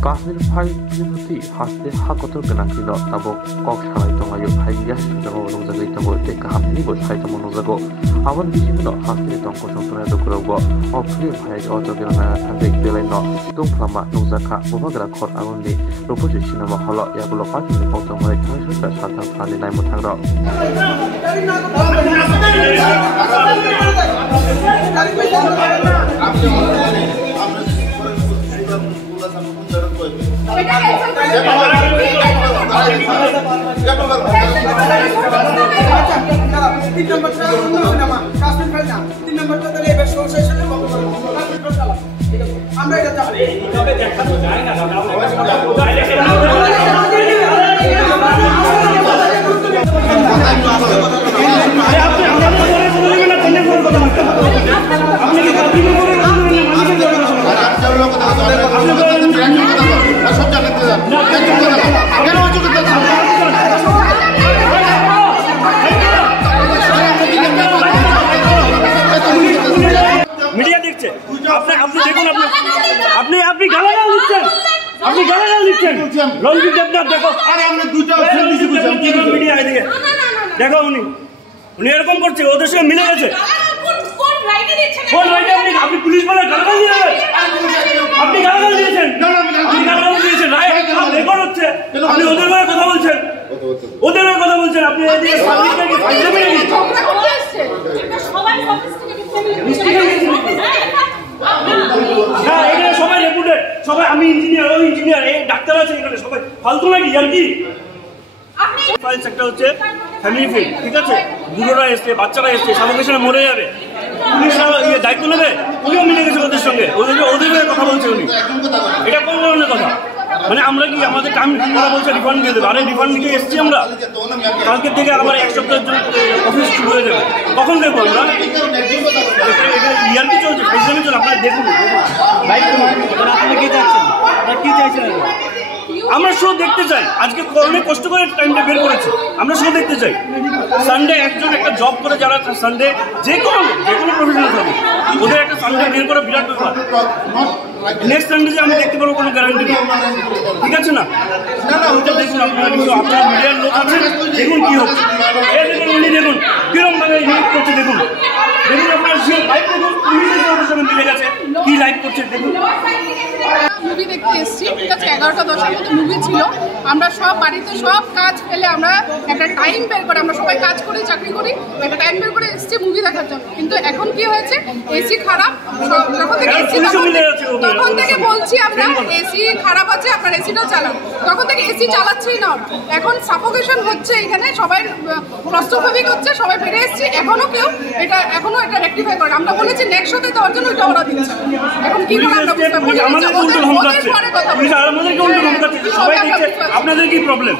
Kasmir Pai University haste hakotor kenakino tabok kok salai tongayo haiya sujago nungjago itago te kahamni bo sai tomo nungjago awan bisino haste tongko songtona dokrogo opri phai oto gerana thande belai no tongflama nungjaka bobagra khor agonni ropoje sinama holo yagulo pakini auto mare thangsa satha phani nai mothangra media দেখছে আপনি দেখুন আপনি গালাগাল দিচ্ছেন রঞ্জিত দেবনাথ দেখো আরে আমরা দুটো অপশন দিছি বুঝছেন কি মিডিয়া এদিকে দেখো উনি এরকম করছে ওদের সঙ্গে মিলে গেছে কোন রাইটে আপনি পুলিশ বলে গালাগাল দিয়েছেন আপনি গালাগাল দিয়েছেন রেকর্ড হচ্ছে আপনি ওদের হয়ে কথা বলছেন আপনি এদিকে সার্ভিসটাকে ফাইলে মেরে না এখানে সবাই রেপুটেড সবাই আমি ইঞ্জিনিয়ার এই ডাক্তার আছে এখানে সবাই ফালতু নাকি আর কি ফাইলস একটা হচ্ছে ফ্যামিলি ফিল্ড ঠিক আছে বুড়োরা এসছে বাচ্চারা এসছে সাফোকেশনে মরে যাবে পুলিশরা দায়িত্ব নেবে উনিও মিলে গেছে ওদের সঙ্গে ওদের কথা বলছে উনি এটা কোন ধরনের কথা মানে আমরা কি আমাদের টাইম কথা বলছে রিফান্ড দিয়ে দেবে আরে রিফান্ড দিকে এসছি আমরা কালকের থেকে আবার এক সপ্তাহের জন্য অফিস শুরু হয়ে যাবে কখন দেখবো আমরা ইয়ার কি চলছে ফাইজলামি চলছে আপনারা দেখুন কি চাইছেন আমরা শো দেখতে চাই আজকে অনেক কষ্ট করে টাইমটা বের করেছি আমরা শো দেখতে চাই সানডে একজন একটা জব করে যারা সানডে যে কোনো প্রফেশনাল থাকে ওদের একটা সানডে বের করে বিরাট ব্যাপার নেক্সট সানডে যে আমি দেখতে পারবো কোনো গ্যারান্টি নেই ঠিক আছে না ওইটা দেখুন আপনারা কিন্তু আপনার মিডিয়ার লোক আছেন দেখুন কি হচ্ছে উনি দেখুন কিরমভাবে হেল্প করছে দেখুন আপনার লাইভ দেখুন পুলিশের সঙ্গে মিলে গেছে কি লাইভ করছে দেখুন মুভি দেখতে এসেছি ঠিক আছে 11:10 মতো মুভি ছিল আমরা সব বাড়িতে সব কাজ ফেলে আমরা একটা টাইম বের করে আমরা সবাই কাজ করি চাকরি করি একটা টাইম বের করে এসেছি মুভি দেখার জন্য কিন্তু এখন কি হয়েছে এসি খারাপ যখন থেকে এসি তখন থেকে বলছি আমরা এসি খারাপ আছে আপনার এসিটাও চালান তখন থেকে এসি চালাচ্ছেই না এখন সাফোকেশন হচ্ছে এখানে সবাই ক্লস্ট্রোফোবিক হচ্ছে সবাই বেড়ে এসেছি এখনো এটা রেকটিফাই করে আমরা বলেছি নেক্সট শোতে দেওয়ার জন্য এটা ওরা দিচ্ছে এখন কি করে আমরা বুঝতে পারি আপনাদের কি প্রবলেম